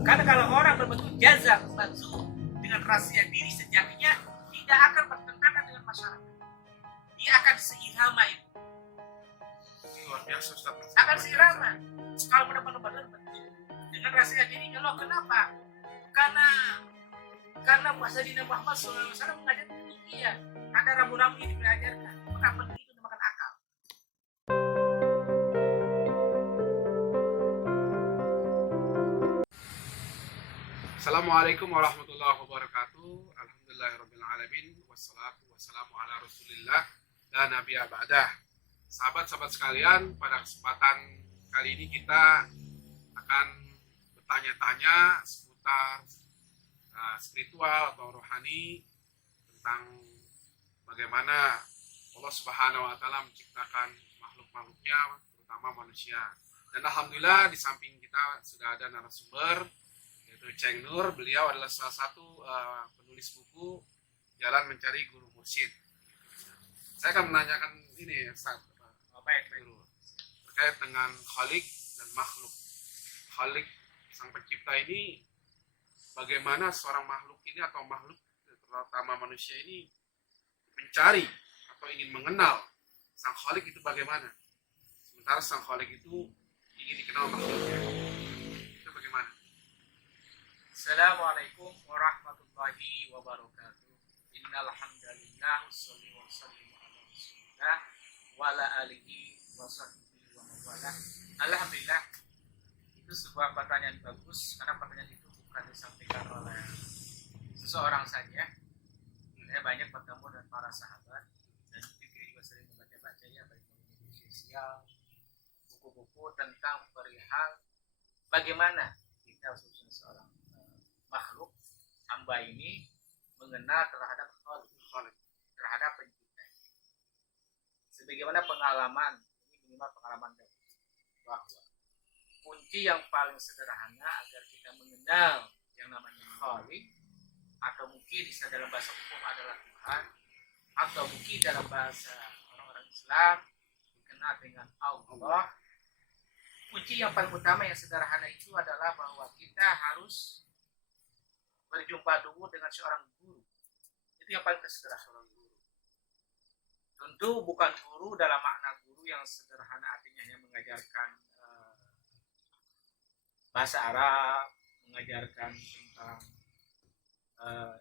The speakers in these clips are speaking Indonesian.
Karena kalau orang berbentuk jazab manzur dengan rahasia diri sejatinya tidak akan bertentangan dengan masyarakat. Dia akan seirama itu. Luar biasa Ustaz. Akan seirama. Kalau benar-benar bentuk dengan rahasia dirinya, loh kenapa? Karena Sayyidina Muhammad SAW mengajarkan demikian. Ada rambu-rambu yang dipelajarkan. Maka penting itu makan akal. Assalamualaikum warahmatullahi wabarakatuh. Alhamdulillahirrabbilalamin. Wassalatu wassalamu ala rasulillah dan nabiya ba'dah. Sahabat-sahabat sekalian, pada kesempatan kali ini kita akan bertanya-tanya seputar spiritual atau rohani, tentang bagaimana Allah Subhanahu wa taala menciptakan makhluk-makhluknya, terutama manusia. Dan alhamdulillah di samping kita sudah ada narasumber, yaitu Ceng Nur. Beliau adalah salah satu penulis buku Jalan Mencari Guru Mursyid. Saya akan menanyakan ini, Ustaz, dulu terkait dengan Khalik dan makhluk. Khalik, sang pencipta ini, bagaimana seorang makhluk ini atau makhluk terutama manusia ini mencari atau ingin mengenal sang Khalik itu bagaimana, sementara sang Khalik itu ingin dikenal makhluknya. Itu bagaimana? Assalamualaikum warahmatullahi wabarakatuh. Innal hamdalillah sholli wa sallim ala rasulillah wa ala alihi wa sahbihi wa mawalah. Alhamdulillah, itu sebuah pertanyaan bagus karena pertanyaan itu bukan disampaikan oleh seseorang saja. Saya banyak bertemu dengan para sahabat dan kita juga sering membaca-bacanya, baik di media sosial, buku-buku tentang perihal bagaimana kita khususnya seorang makhluk hamba ini mengenal terhadap Khalik, terhadap pencipta. Sebagaimana pengalaman, ini minimal pengalaman bahwa kunci yang paling sederhana agar kita mengenal yang namanya Khalik, atau mungkin istilah dalam bahasa umum adalah Tuhan, atau mungkin dalam bahasa orang-orang Islam dikenal dengan Allah. Kunci yang paling utama yang sederhana itu adalah bahwa kita harus berjumpa dulu dengan seorang guru. Itu yang paling sederhana, seorang guru. Tentu bukan guru dalam makna guru yang sederhana, artinya hanya mengajarkan bahasa Arab, mengajarkan tentang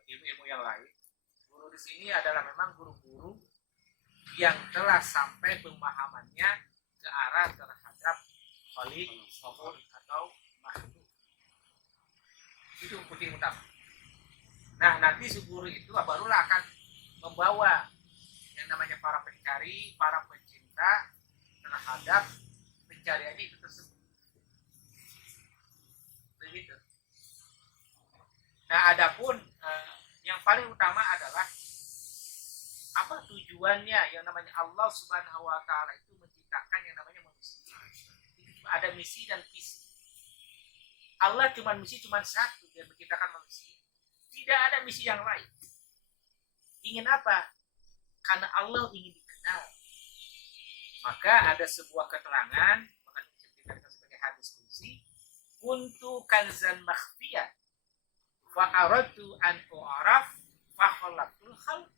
ilmu-ilmu yang lain. Guru di sini adalah memang guru-guru yang telah sampai pemahamannya ke arah terhadap Khalik maupun atau makhluk. Itu kunci utama. Nah, nanti si guru itu barulah akan membawa yang namanya para pencari, para pencinta terhadap pencariannya itu tersebut. Begitu. Nah, adapun yang paling utama adalah apa tujuannya yang namanya Allah Subhanahu wa taala itu menciptakan yang namanya manusia. Itu ada misi dan visi. Allah misi cuma satu, dia menciptakan manusia. Tidak ada misi yang lain. Ingin apa? Karena Allah ingin dikenal. Maka ada sebuah keterangan, maka disebutkan sebagai hadis qudsi, kuntu kanzan makhfiyah fa aradtu an u'raf fa khalaqtul khalq.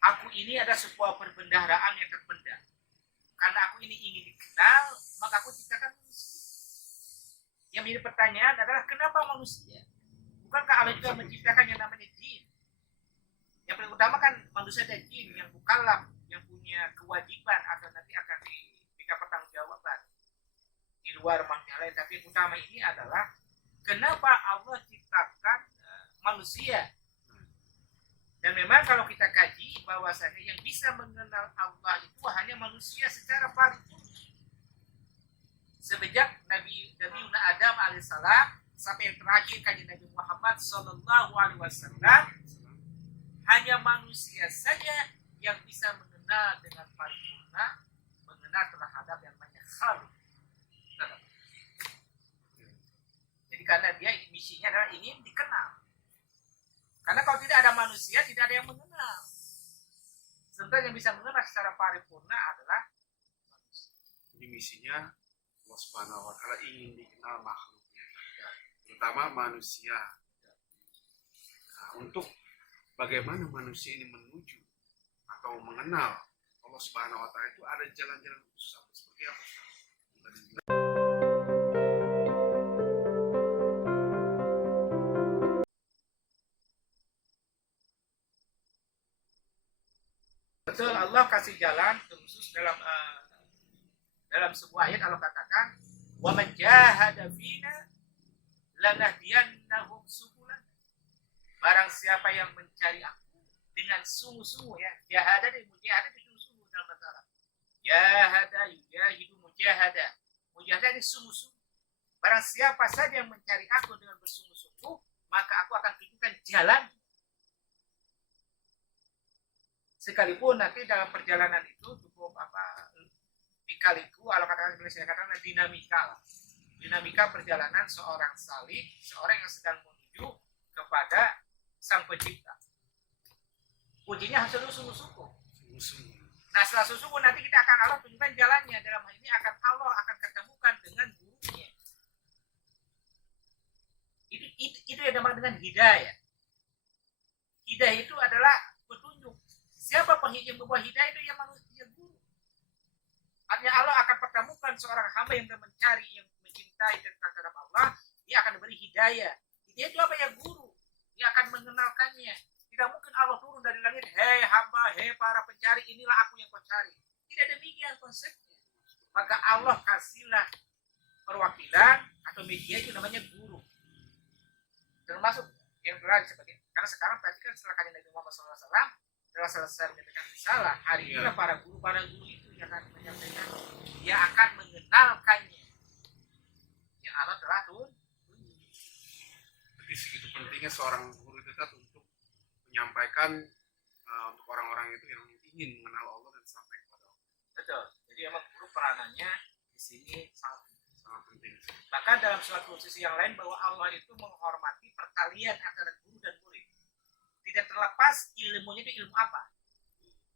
Aku ini ada sebuah perbendaharaan yang terpendam. Karena aku ini ingin dikenal, maka aku ciptakan manusia. Yang menjadi pertanyaan adalah kenapa manusia? Bukankah Allah juga menciptakan yang namanya jin? Yang paling utama kan manusia dan jin yang mukallaf, yang punya kewajiban atau nanti akan diberikan pertanggungjawaban di luar makna lain. Tapi yang utama ini adalah kenapa Allah ciptakan manusia. Dan memang kalau kita kaji bahwasanya yang bisa mengenal Allah itu hanya manusia secara paripurna. Sejak Nabi Adam alaihissalam sampai yang terakhir kaji Nabi Muhammad sallallahu alaihi wasallam, hanya manusia saja yang bisa mengenal dengan paripurna, mengenal terhadap yang namanya Khalik. Jadi karena dia misinya adalah ingin dikenal. Karena kalau tidak ada manusia, tidak ada yang mengenal. Sebenarnya yang bisa mengenal secara paripurna adalah manusia. Jadi misinya Allah Subhanahu wa taala ingin dikenal makhluknya. terutama manusia. Nah, untuk bagaimana manusia ini menuju atau mengenal Allah Subhanahu wa taala itu ada jalan-jalan khusus apa seperti apa? Betul, Allah kasih jalan khusus dalam sebuah ayat Allah katakan, "Wa man jahada fina lanahdiyannahum subulana." Barang siapa yang mencari aku dengan sungguh-sungguh, ya, jahada dan mujahadah itu sungguh dalam bahasa Arab. Jahada yujahidu mujahadah. Mujahadah ini sungguh-sungguh. Barang siapa saja yang mencari aku dengan bersungguh-sungguh, maka aku akan tunjukkan jalan. Sekalipun nanti dalam perjalanan itu cukup dikaliku, kalau katakan saya katakan dinamika. Dinamika perjalanan seorang salik, seorang yang sedang menuju kepada Sang Pencipta. Ujinya harus sungguh-sungguh. Nah, setelah sungguh nanti kita akan Allah tunjukkan jalannya. Dalam hal ini Allah akan ketemukan dengan gurunya. Itu yang dinamakan dengan hidayah. Hidayah itu adalah petunjuk. Siapa yang membawa hidayah itu yang manusia guru. Artinya Allah akan pertemukan seorang hamba yang mencari, yang mencintai tentang terhadap Allah, dia akan diberi hidayah. Hidayah itu apa ya? Guru. Dia akan mengenalkannya. Tidak mungkin Allah turun dari langit, hei hamba, hei para pencari, inilah aku yang kau cari. Tidak demikian konsepnya. Maka Allah kasihlah perwakilan atau media itu namanya guru. Termasuk yang berada sebagai, karena sekarang perhatikan setelah kajian Nabi Muhammad SAW, setelah selesai menyampaikan risalah, hari inilah para guru itu yang akan menyampaikan, dia akan mengenalkannya yang Allah telah tunjuk. Jadi segitu pentingnya seorang guru itu untuk menyampaikan untuk orang-orang itu yang ingin mengenal Allah dan sampai kepada Allah. Betul. Jadi memang guru peranannya di sini sangat penting. Bahkan dalam suatu sisi yang lain bahwa Allah itu menghormati perkalian antara guru dan murid. Tidak terlepas ilmunya itu ilmu apa.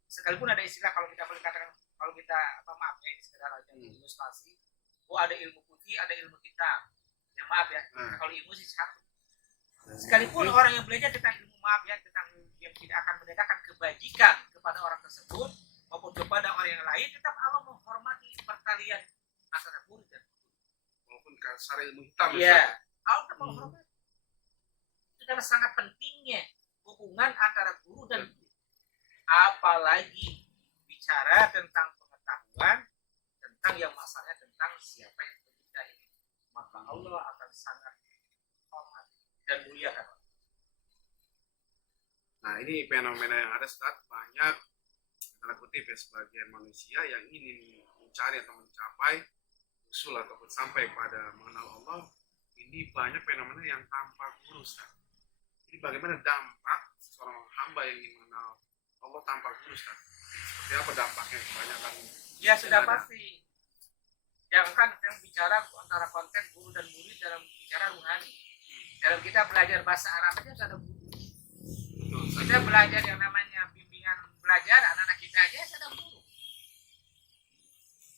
Sekalipun ada istilah kalau kita boleh katakan, kalau kita maaf ya, ini sekedar aja ilustrasi. Ada ilmu putih, ada ilmu hitam. Ya maaf ya, kalau ilmu sih satu. Sekalipun orang yang belajar tentang ilmu tentang yang tidak akan mendatangkan kebajikan kepada orang tersebut maupun kepada orang yang lain, tetap Allah menghormati perkalian antara murid dan guru. Walaupun secara ilmu hitam. Iya, Allah tetap menghormati. Itu karena sangat pentingnya hubungan antara guru dan guru. Apalagi bicara tentang pengetahuan, tentang yang masalahnya tentang siapa yang berbeda ini, maka Allah akan sangat hormat dan muliakan. Nah, ini fenomena yang ada saat banyak tanda kutip ya, sebagian manusia yang ingin mencari atau mencapai usul ataupun sampai pada mengenal Allah, ini banyak fenomena yang tanpa guru. Jadi bagaimana dampak seorang hamba yang ingin mengenal Allah tanpa guru? Seperti apa dampaknya kebanyakan? Ya sudah pasti. Jangan yang bicara antara konteks guru dan murid dalam bicara rohani. Dalam kita belajar bahasa Arab aja sudah ada guru. Kita belajar yang namanya bimbingan belajar anak-anak kita aja sudah guru.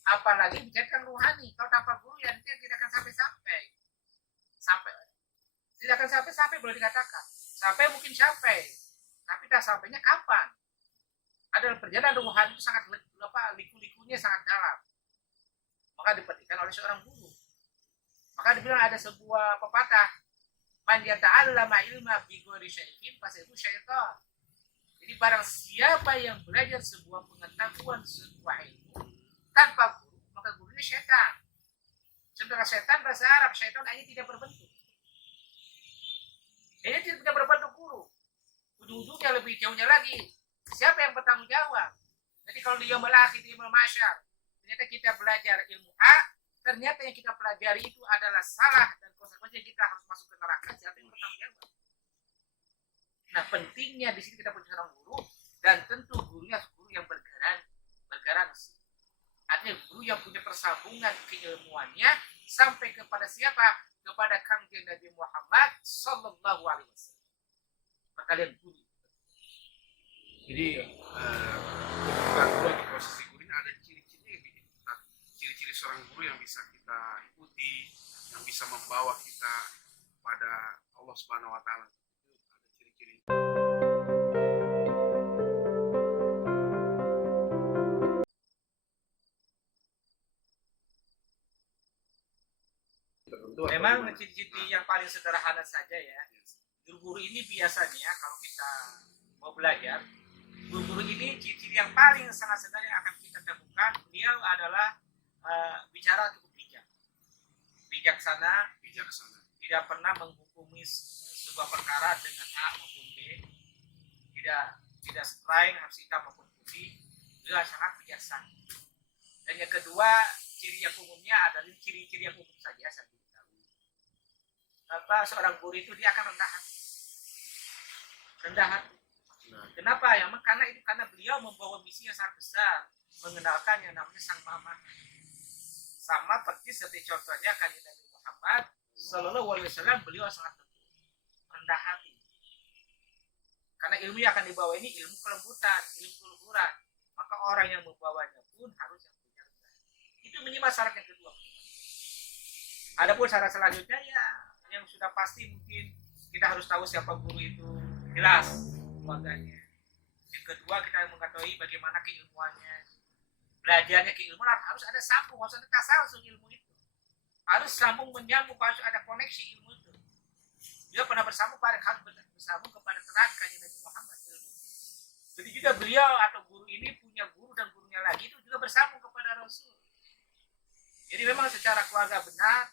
Apalagi bicara rohani. Kalau tanpa guru ya nanti tidak akan sampai. Tidak akan sampai boleh dikatakan. Sampai mungkin sampai. Tapi tak sampainya kapan? Adalah perjalanan rohani itu sangat liku-likunya sangat dalam. Maka diperhatikan oleh seorang guru. Maka dibilang ada sebuah pepatah, man yata'allama ilma bi ghairi syai'in fasahu syaitan. Jadi barang siapa yang belajar sebuah pengetahuan, sebuah ilmu tanpa guru, maka gurunya syaitan. Sementara syaitan bahasa Arab, syaitan ini tidak berbentuk. Ini tidak berbentuk guru. Ujung-ujungnya lebih jauhnya lagi, siapa yang bertanggung jawab? Jadi kalau di yaumul akhir, di yaumul mahsyar, ternyata kita belajar ilmu A, ternyata yang kita pelajari itu adalah salah dan konsekuensinya kita harus masuk ke neraka, siapa yang bertanggung jawab? Nah, pentingnya di sini kita punya seorang guru, dan tentu gurunya guru yang bergaransi. Artinya guru yang punya persambungan keilmuannya sampai kepada siapa? Kepada Kangjeng Nabi Muhammad sallallahu alaihi wasallam. Kalian guru. Jadi kedudukan guru atau posisi guru ini ada ciri-cirinya yang bikin kita, ciri-ciri seorang guru yang bisa kita ikuti, yang bisa membawa kita pada kepada Allah Subhanahu wa taala. Itu ada ciri-ciri. Tertentu atau Memang gimana? ciri-ciri yang paling sederhana saja ya. Guru-guru ini biasanya kalau kita mau belajar, guru-guru ini ciri-ciri yang paling sangat sederhana yang akan kita temukan, beliau adalah bicara cukup bijak, bijaksana, Bijaksana. tidak pernah menghukumi sebuah perkara dengan A maupun B, tidak strike harus hitam maupun putih, beliau sangat bijaksana. Dan yang kedua, ciri yang umumnya adalah ciri-ciri yang umum saja saya beritahu. Seorang guru itu dia akan rendah hati. Rendah hati. Nah, Kenapa ya? Karena beliau membawa misi yang sangat besar, mengenalkan yang namanya Sang Mama. Sama persis seperti contohnya kanjeng Nabi Muhammad Sallallahu Alaihi Wasallam, beliau sangat rendah hati. Karena ilmu yang akan dibawa ini ilmu kelembutan, ilmu keluhuran. Maka orang yang membawanya pun harus yang punya rendah. Itu minimal syarat yang kedua. Adapun syarat selanjutnya ya yang sudah pasti mungkin kita harus tahu siapa guru itu, jelas keluarganya. Yang kedua kita mengetahui bagaimana keilmuannya, belajarnya keilmuan harus ada sambung, harus ada tasalsul ilmu itu, harus sambung menyambung, harus ada koneksi ilmu itu. Dia pernah bersambung kepada terang kanjeng Nabi Muhammad ilmu. Jadi juga beliau atau guru ini punya guru dan gurunya lagi itu juga bersambung kepada Rasul. Jadi memang secara keluarga benar,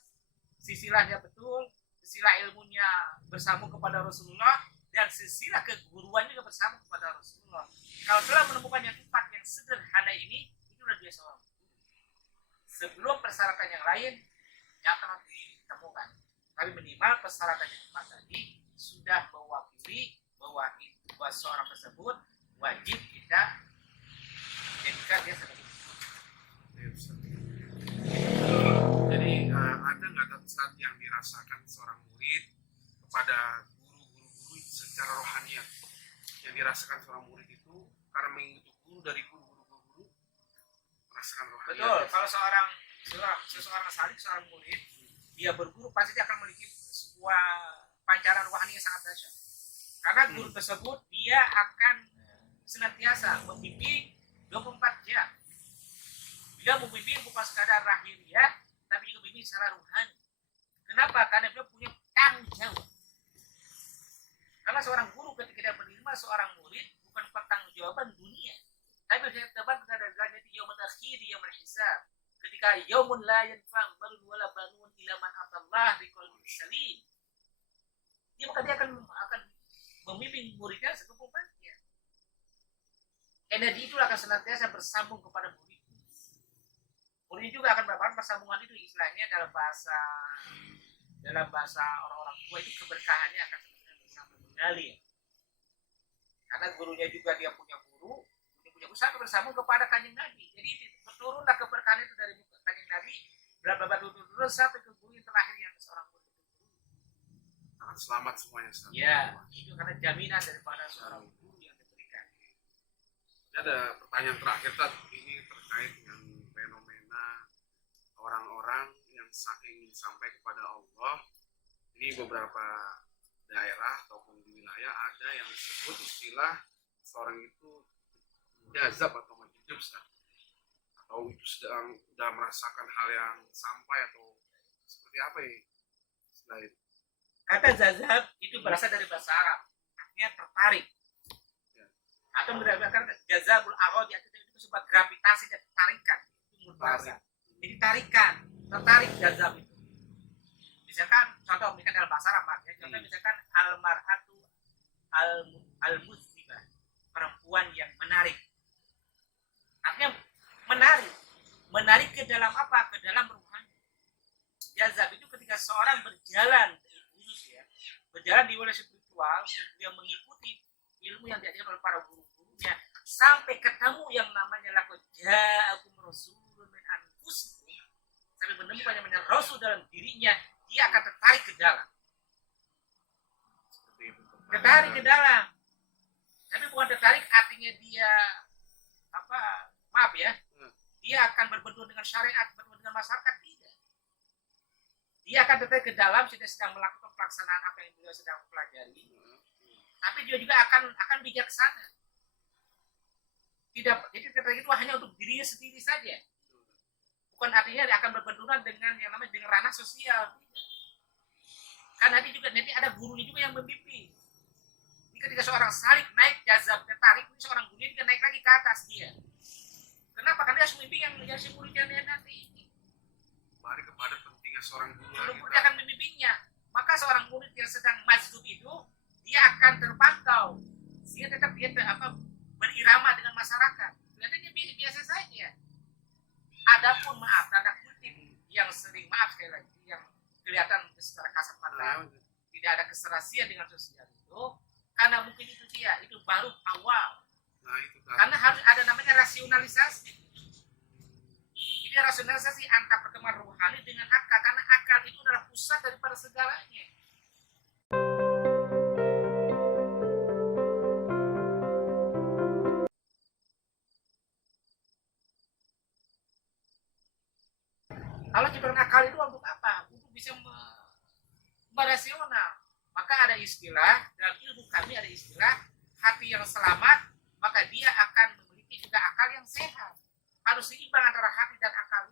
sisilahnya betul, sisilah ilmunya bersambung kepada Rasulullah, dan sisilah keguruan juga bersambung kepada Rasulullah. Kalau telah menemukan yang empat yang sederhana ini, itu sudah dia seorang guru. Sebelum persyaratan yang lain yang akan ditemukan, tapi minimal persyaratan yang empat tadi sudah mewakili bahwa seorang tersebut wajib kita jadikan dia sebagai jadi ada nggak Ustaz yang dirasakan seorang murid kepada guru-guru secara rohaniat, yang dirasakan seorang murid itu karena mengikuti guru dari guru-guru merasakan rohaniat? betul. Kalau seseorang salik, seorang murid, dia berguru pasti dia akan memiliki sebuah pancaran rohani yang sangat dahsyat. Karena guru tersebut dia akan senantiasa membimbing 24 jam. Dia membimbing bukan sekadar lahiriah, tapi juga membimbing secara rohani. Kenapa? Karena dia punya tanggung jawab. Karena seorang guru ketika dia menerima seorang murid bukan pertanggungjawaban dunia, tapi dia terbang kepada derajat yaumul akhir, yaumul hisab. Ketika yaumun la yanfa' malun wala banun illa man atallah biqalbin salim. Dia akan membimbing muridnya secukup bahagia. Energi itu akan senantiasa bersambung kepada murid. Murid juga akan mendapatkan persambungan itu, istilahnya dalam bahasa orang-orang tua itu keberkahannya akan bersama mengalir. Karena gurunya juga dia punya guru sampai bersambung kepada kanjeng Nabi. Jadi turunlah keberkahan itu dari kanjeng Nabi, bla turun sampai ke guru yang terakhir yang seorang murid itu. Sangat selamat semuanya Ustaz. Ya, itu karena jaminan daripada seorang guru yang diberikan. Ada pertanyaan terakhir Ustaz, ini terkait dengan fenomena orang-orang yang ingin sampai kepada Allah. Ini beberapa daerah ataupun di wilayah ada yang disebut istilah seorang itu jazab atau majjub, atau itu sudah merasakan hal yang sampai atau seperti apa ya istilah itu? Kata jazab itu berasal dari bahasa Arab, artinya tertarik. Ya. Atau berdasarkan jazabul arad, itu sebuah gravitasi dan tarikan. Itu bahasa. Jadi tarikan, tertarik jazab itu. Misalkan contoh dalam bahasa Arab ya, contoh misalkan al-mar'atu al-musibah, perempuan yang menarik. Artinya menarik ke dalam apa? Ke dalam ruhani. Jazab itu ketika seorang berjalan di wilayah spiritual, dia mengikuti ilmu yang diajarkan oleh para guru-gurunya sampai ketemu yang namanya laqad ja'akum rasulun min anfusikum, sampai menemukan yang namanya rasul dalam dirinya, dia akan tertarik ke dalam. Tertarik ke dalam. Tapi bukan tertarik artinya dia dia akan berbenturan dengan syariat, berbenturan dengan masyarakat, tidak. Dia akan tertarik ke dalam, sedang melakukan pelaksanaan apa yang beliau sedang pelajari, tapi dia juga akan bijaksana. Tidak, jadi ketika itu hanya untuk dirinya sendiri saja. Bukan artinya dia akan berbenturan dengan yang namanya dengan ranah sosial. Karena nanti ada gurunya juga yang membimbing. Jadi ketika seorang salik naik jazab tertarik, seorang guru dia naik lagi ke atas dia. Kenapa? Karena dia harus membimbing yang menjadi muridnya nanti ini. Mari kepada pentingnya seorang guru. Guru dia akan membimbingnya. Maka seorang murid yang sedang majzub itu dia akan terpantau. Sehingga tetap dia berirama dengan masyarakat. Kelihatannya biasa saja. Adapun maaf tanda kutip yang sering maaf sekali lagi yang kelihatan secara kasat mata tidak ada keserasian dengan sosial itu karena mungkin itu baru awal. Karena harus ada namanya rasionalisasi. Jadi rasionalisasi antara perkembangan rohani dengan akal karena akal itu adalah pusat daripada segalanya. Kalau ciptaan akal itu untuk apa? Untuk bisa merasional. Maka ada istilah, dalam ilmu kami ada istilah, hati yang selamat, maka dia akan memiliki juga akal yang sehat. Harus seimbang antara hati dan akal.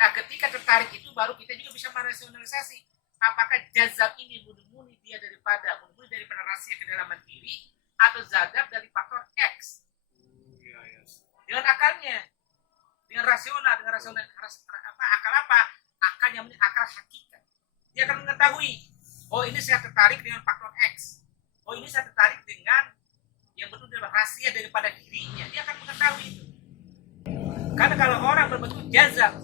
Nah ketika tertarik itu baru kita juga bisa merasionalisasi. Apakah jazab ini murni dia daripada rahasia kedalaman diri, atau zadab dari faktor X. Dengan akalnya. Dengan rasional akal yang akal hakikat. Dia akan mengetahui, oh ini saya tertarik dengan faktor X, oh ini saya tertarik dengan yang betul adalah rahasia daripada dirinya. Dia akan mengetahui itu. Karena kalau orang berbentuk jazab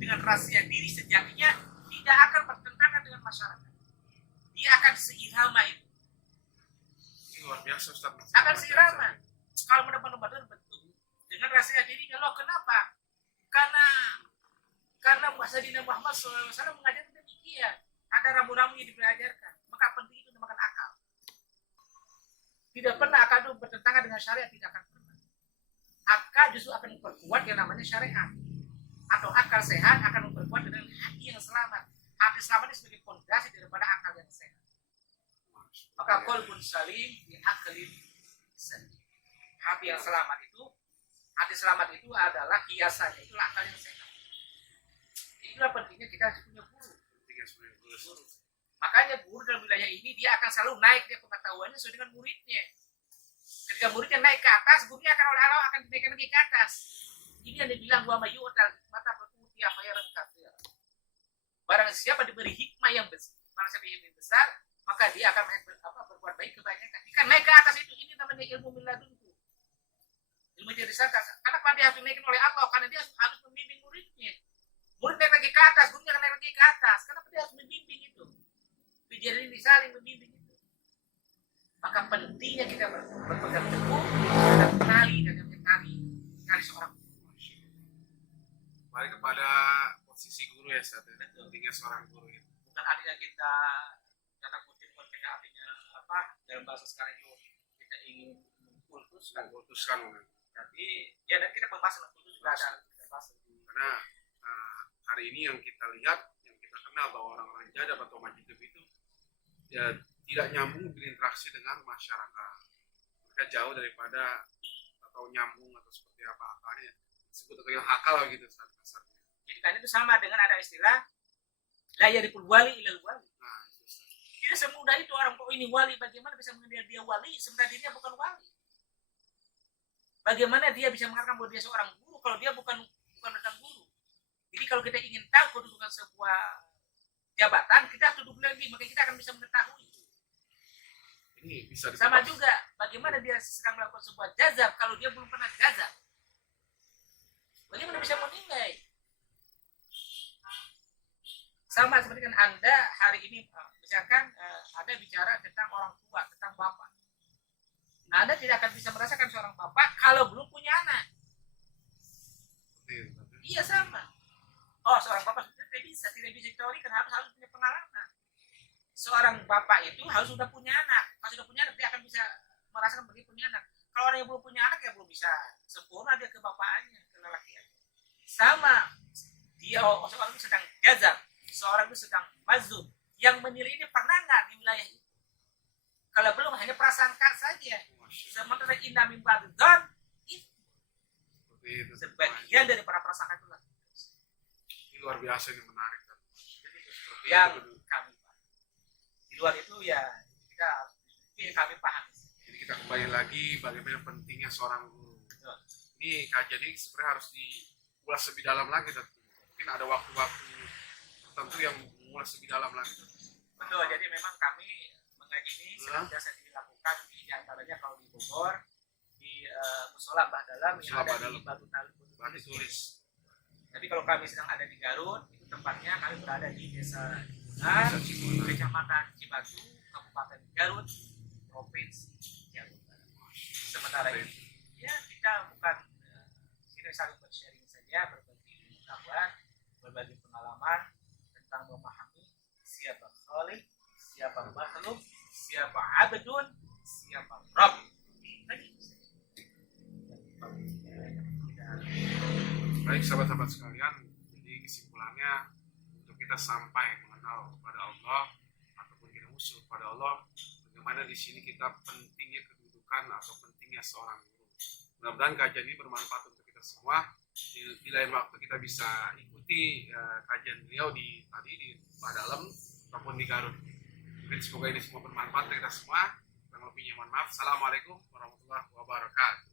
dengan rahasia diri sejatinya tidak akan bertentangan dengan masyarakat. Dia akan seirama itu. Ini luar biasa Ustaz. Akan seirama. Kalau benar-benar berbentuk dengan rahasia dirinya, loh kenapa? Karena Sayyidina Muhammad SAW mengajarkan demikian. Ada ramu-ramu yang dipelajarkan. Maka penting itu dinamakan akal. Tidak pernah akal itu bertentangan dengan syariat, tidak akan pernah. Akal justru akan memperkuat yang namanya syariat. Atau akal sehat akan memperkuat dengan hati yang selamat. Hati selamat itu sebagai fondasi daripada akal yang sehat. Maka qalbun salim bi aqlin salim. Hati yang selamat itu adalah hiasannya, itulah akal yang sehat. Itulah pentingnya kita punya guru. Makanya guru dalam wilayah ini dia akan selalu naik dia pengetahuannya sesuai dengan muridnya. Ketika muridnya naik ke atas, gurunya akan oleh Allah akan dinaikkan lagi ke atas. Ini yang dibilang wa mayyu'tal mata berkutia khairan katsira. Barang siapa diberi hikmah yang besar, maka dia akan berbuat baik kebanyakan. Jika naik ke atas itu, ini namanya ilmu min ladunku. Ilmu jadi sadar. Kenapa dia harus dinaikkan oleh Allah? Karena dia harus membimbing muridnya. Murid naik lagi ke atas, gurunya akan naik lagi ke atas. Kenapa dia harus membimbing itu? Jadi ini saling membimbing itu. Maka pentingnya kita berpegang teguh dan tali seorang guru. Mari kepada posisi guru ya Ustaz. Pentingnya seorang guru itu. Bukan artinya kita karena kutip kita artinya dalam bahasa sekarang itu kita ingin mengkultuskan. Tapi dan kita membahas kultus juga ada. Karena hari ini yang kita lihat, yang kita kenal bahwa orang-orang jadab atau majidub itu ya tidak nyambung berinteraksi dengan masyarakat. Mereka jauh daripada atau nyambung atau seperti apa akalnya disebut atau yang akal gitu saat kasarnya. Jadi kan itu sama dengan ada istilah la yariful wali ilal wali. Nah, tidak semudah itu orang kok ini wali, bagaimana bisa mengenal dia wali sementara dirinya bukan wali? Bagaimana dia bisa mengatakan bahwa dia seorang guru kalau dia bukan tentang guru? Jadi kalau kita ingin tahu kedudukan sebuah jabatan, kita harus duduk lagi, maka kita akan bisa mengetahui. Ini bisa sama juga, bagaimana dia sedang melakukan sebuah jazab kalau dia belum pernah jazab? Bagaimana bisa menilai? Sama seperti kan Anda hari ini, misalkan Anda bicara tentang orang tua, tentang bapak. Anda tidak akan bisa merasakan seorang bapak kalau belum punya anak. Iya sama. Oh, seorang bapak tidak bisa diteorikan, harus punya pengalaman. Seorang bapak itu harus sudah punya anak. Kalau sudah punya anak, dia akan bisa merasakan bagaimana punya anak. Kalau orang yang belum punya anak, ya belum bisa sempurna dia ke bapaknya, ke lelakiannya. Sama, dia seorang itu sedang jazab, seorang itu sedang mazub, yang menilai ini pernah nggak di wilayah itu? Kalau belum hanya prasangka saja. Sementara inna min ba'dhan itu Seperti itu. sebagian dari para prasangka itu lah. Ini luar biasa, ini menarik. Jadi itu Seperti yang itu. kami pahami. Di luar itu ya kita yang kami pahami. Jadi kita kembali lagi bagaimana pentingnya seorang guru. Ini kajian ini sebenarnya harus diulas lebih dalam lagi. Mungkin ada waktu-waktu tertentu yang mengulas lebih dalam lagi. Betul, jadi memang kami mengaji ini senantiasa dilakukan di antaranya kalau di Bogor, di Musola Mbah Dalam yang Musola ada Mbah di Batu Batu Tulis. Tapi kalau kami sedang ada di Garut, itu tempatnya kami berada di Desa Cibulan, Kecamatan Cibatu, Kabupaten Garut, Provinsi Jawa Barat. Sementara ini, ya kita bukan kita saling bersharing saja, berbagi pengetahuan, berbagi pengalaman tentang memahami siapa Khalik, siapa makhluk, siapa abdun, siapa Rabb. Baik sahabat-sahabat sekalian, jadi kesimpulannya untuk kita sampai mengenal kepada Allah ataupun kita musuh pada Allah, bagaimana di sini kita pentingnya kedudukan atau pentingnya seorang guru. Mudah-mudahan kajian ini bermanfaat untuk kita semua. Di lain waktu kita bisa ikuti kajian beliau di Mbah Dalam ataupun di Garut. Mungkin semoga ini semua bermanfaat untuk kita semua. Kurang lebihnya mohon maaf. Assalamualaikum warahmatullahi wabarakatuh.